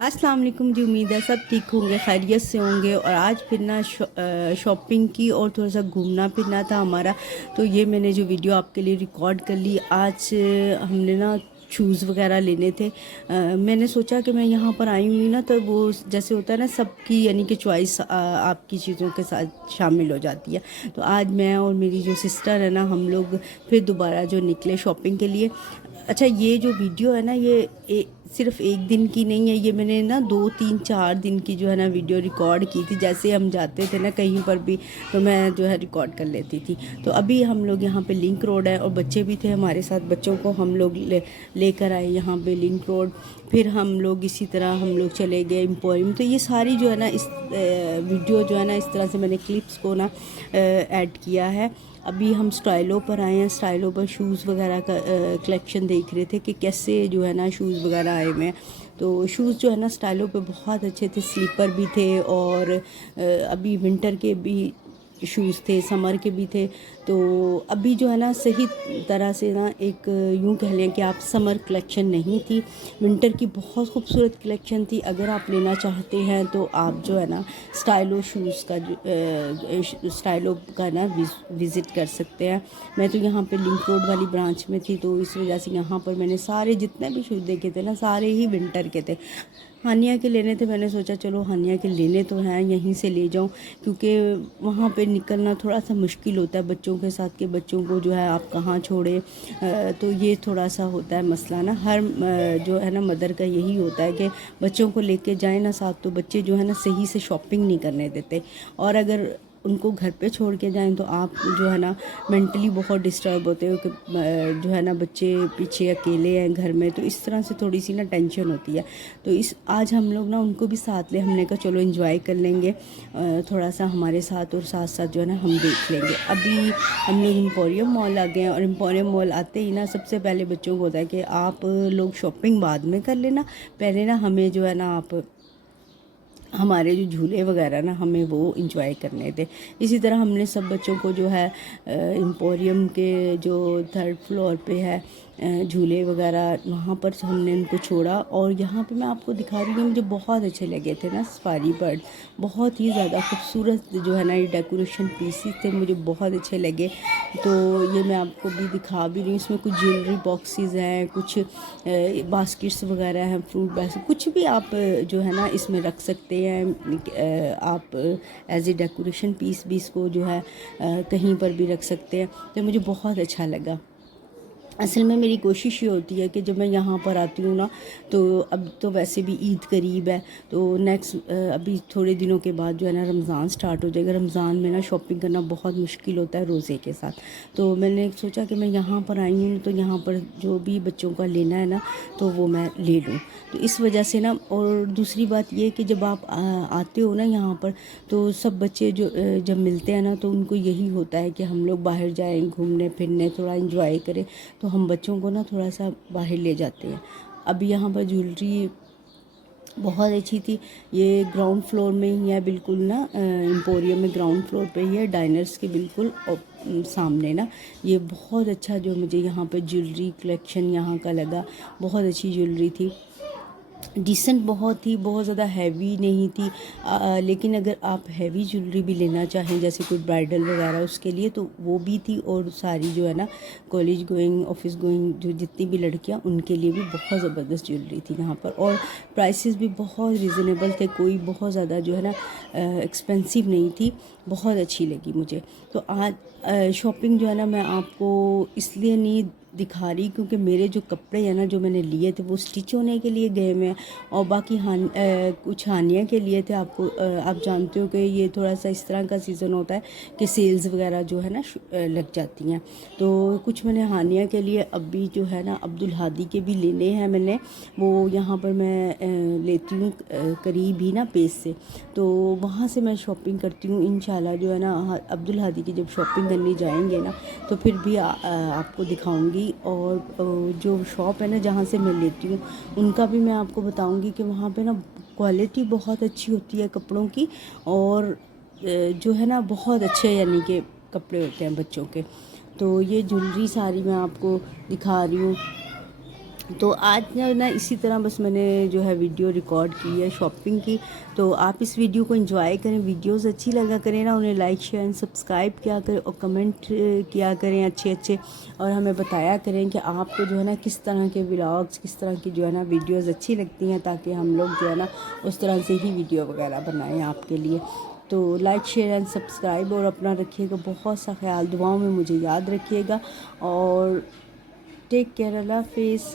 अस्सलाम वालेकुम जी। उम्मीद है सब ठीक होंगे, खैरियत से होंगे। और आज फिर ना शॉपिंग की और थोड़ा सा घूमना फिरना था हमारा। तो ये मैंने जो वीडियो आपके लिए रिकॉर्ड कर ली। आज हमने ना शूज़ वगैरह लेने थे। मैंने सोचा कि मैं यहाँ पर आई हुई ना, तो वो जैसे होता है ना, सबकी यानी कि चॉइस आपकी चीज़ों के साथ शामिल हो जाती है। तो आज मैं और मेरी जो सिस्टर है ना, हम लोग फिर दोबारा जो निकले शॉपिंग के लिए। अच्छा, ये जो वीडियो है ना, ये सिर्फ एक दिन की नहीं है। ये मैंने ना 2 3 4 दिन की जो है ना वीडियो रिकॉर्ड की थी। जैसे हम जाते थे ना कहीं पर भी, तो मैं जो है रिकॉर्ड कर लेती थी। तो अभी हम लोग यहाँ पे लिंक रोड है और बच्चे भी थे हमारे साथ। बच्चों को हम लोग लेकर आए यहाँ पे लिंक रोड। फिर हम लोग इसी तरह हम लोग चले गए एम्पोरियम। तो ये सारी जो है ना इस वीडियो जो है ना, इस तरह से मैंने क्लिप्स को ना ऐड किया है। अभी हम स्टाइलो पर आए हैं। स्टाइलो पर शूज़ वगैरह का कलेक्शन देख रहे थे कि कैसे जो है ना शूज़ वगैरह आए हुए हैं। तो शूज़ जो है ना स्टाइलो पे बहुत अच्छे थे, स्लीपर भी थे और अभी विंटर के भी शूज़ थे, समर के भी थे। तो अभी जो है ना सही तरह से ना, एक यूँ कह लें कि आप समर कलेक्शन नहीं थी, विंटर की बहुत खूबसूरत कलेक्शन थी। अगर आप लेना चाहते हैं तो आप जो है ना स्टाइलो शूज़ का स्टाइलो का ना विज़िट कर सकते हैं। मैं तो यहाँ पे लिंक रोड वाली ब्रांच में थी, तो इस वजह से यहाँ पर मैंने सारे जितने भी शूज़ देखे थे ना, सारे ही विंटर के थे। हानिया के लेने थे। मैंने सोचा चलो हानिया के लेने तो हैं, यहीं से ले जाऊं, क्योंकि वहाँ पे निकलना थोड़ा सा मुश्किल होता है बच्चों के साथ, के बच्चों को जो है आप कहाँ छोड़े। तो ये थोड़ा सा होता है मसला ना, हर जो है ना मदर का यही होता है कि बच्चों को लेके जाए ना साथ, तो बच्चे जो है ना सही से शॉपिंग नहीं करने देते। और अगर उनको घर पे छोड़ के जाएं तो आप जो है ना मेंटली बहुत डिस्टर्ब होते हो कि जो है ना बच्चे पीछे अकेले हैं घर में। तो इस तरह से थोड़ी सी ना टेंशन होती है। तो इस आज हम लोग ना उनको भी साथ ले, हमने कहा चलो एंजॉय कर लेंगे थोड़ा सा हमारे साथ, और साथ साथ जो है ना हम देख लेंगे। अभी हम लोग एम्पोरियम मॉल आ गए हैं, और एम्पोरियम मॉल आते ही ना सबसे पहले बच्चों को होता है कि आप लोग शॉपिंग बाद में कर लेना, पहले ना हमें जो है ना आप हमारे जो झूले वगैरह ना हमें वो इंजॉय करने थे। इसी तरह हमने सब बच्चों को जो है एम्पोरियम के जो 3rd फ्लोर पे है झूले वगैरह, वहाँ पर हमने उनको छोड़ा। और यहाँ पे मैं आपको दिखा रही हूँ, मुझे बहुत अच्छे लगे थे ना सफारी बर्ड, बहुत ही ज़्यादा खूबसूरत जो है ना ये डेकोरेशन पीसीस थे, मुझे बहुत अच्छे लगे। तो ये मैं आपको भी दिखा भी रही हूँ। इसमें कुछ ज्वेलरी बॉक्सेस हैं, कुछ बास्केट्स वगैरह हैं, फ्रूट बास्केट, कुछ भी आप जो है ना इसमें रख सकते हैं। आप एज ए डेकोरेशन पीस भी इसको जो है कहीं पर भी रख सकते हैं। तो मुझे बहुत अच्छा लगा। असल में मेरी कोशिश ये होती है कि जब मैं यहाँ पर आती हूँ ना, तो अब तो वैसे भी ईद करीब है, तो नेक्स्ट अभी थोड़े दिनों के बाद जो है ना रमज़ान स्टार्ट हो जाएगा। रमज़ान में ना शॉपिंग करना बहुत मुश्किल होता है रोज़े के साथ। तो मैंने सोचा कि मैं यहाँ पर आई हूँ, तो यहाँ पर जो भी बच्चों का लेना है ना, तो वो मैं ले लूँ। तो इस वजह से ना, और दूसरी बात ये कि जब आप आते हो ना यहाँ पर, तो सब बच्चे जो जब मिलते हैं ना, तो उनको यही होता है कि हम लोग बाहर जाएं, घूमने फिरने, थोड़ा इंजॉय करें। तो हम बच्चों को ना थोड़ा सा बाहर ले जाते हैं। अभी यहाँ पर ज्वेलरी बहुत अच्छी थी। ये ग्राउंड फ्लोर में ही है बिल्कुल ना, एम्पोरियम में ग्राउंड फ्लोर पे ही है, डाइनर्स के बिल्कुल सामने ना। ये बहुत अच्छा जो मुझे यहाँ पे ज्वेलरी कलेक्शन यहाँ का लगा, बहुत अच्छी ज्वेलरी थी, डिसेंट बहुत थी, बहुत ज़्यादा हैवी नहीं थी। लेकिन अगर आप हैवी ज्वेलरी भी लेना चाहें, जैसे कोई ब्राइडल वगैरह, उसके लिए तो वो भी थी। और सारी जो है ना कॉलेज गोइंग, ऑफिस गोइंग, जो जितनी भी लड़कियां, उनके लिए भी बहुत ज़बरदस्त ज्वेलरी थी यहाँ पर। और प्राइसेस भी बहुत रिजनेबल थे, कोई बहुत ज़्यादा जो है ना एक्सपेंसिव नहीं थी, बहुत अच्छी लगी मुझे। तो आज शॉपिंग जो है ना मैं आपको इसलिए नहीं दिखा रही क्योंकि मेरे जो कपड़े हैं ना जो मैंने लिए थे वो स्टिच होने के लिए गए हुए हैं, और बाकी कुछ हानिया के लिए थे। आपको आप जानते हो कि ये थोड़ा सा इस तरह का सीज़न होता है कि सेल्स वगैरह जो है ना लग जाती हैं। तो कुछ मैंने हानिया के लिए अभी जो है ना अब्दुल हादी के भी लेने हैं मैंने, वो यहाँ पर मैं लेती हूँ करीब ही ना पेज से, तो वहाँ से मैं शॉपिंग करती हूँ इंशाल्लाह। जो है ना अब्दुल हादी की जब शॉपिंग करने जाएंगे ना, तो फिर भी आपको दिखाऊंगी। और जो शॉप है ना जहाँ से मैं लेती हूँ, उनका भी मैं आपको बताऊंगी कि वहाँ पे ना क्वालिटी बहुत अच्छी होती है कपड़ों की, और जो है ना बहुत अच्छे यानी कि कपड़े होते हैं बच्चों के। तो ये ज्वेलरी सारी मैं आपको दिखा रही हूँ। तो आज ना इसी तरह बस मैंने जो है वीडियो रिकॉर्ड की है शॉपिंग की। तो आप इस वीडियो को एंजॉय करें, वीडियोस अच्छी लगा करें ना, उन्हें लाइक शेयर एंड सब्सक्राइब किया करें और कमेंट किया करें अच्छे अच्छे, और हमें बताया करें कि आपको जो है ना किस तरह के व्लॉग्स, किस तरह की जो है ना वीडियोस अच्छी लगती हैं, ताकि हम लोग जो है ना उस तरह से ही वीडियो वगैरह बनाएं आपके लिए। तो लाइक शेयर एंड सब्सक्राइब, और अपना रखिएगा बहुत सा ख्याल, दुआओं में मुझे याद रखिएगा, और टेक केयर, अल्लाह हाफिज़।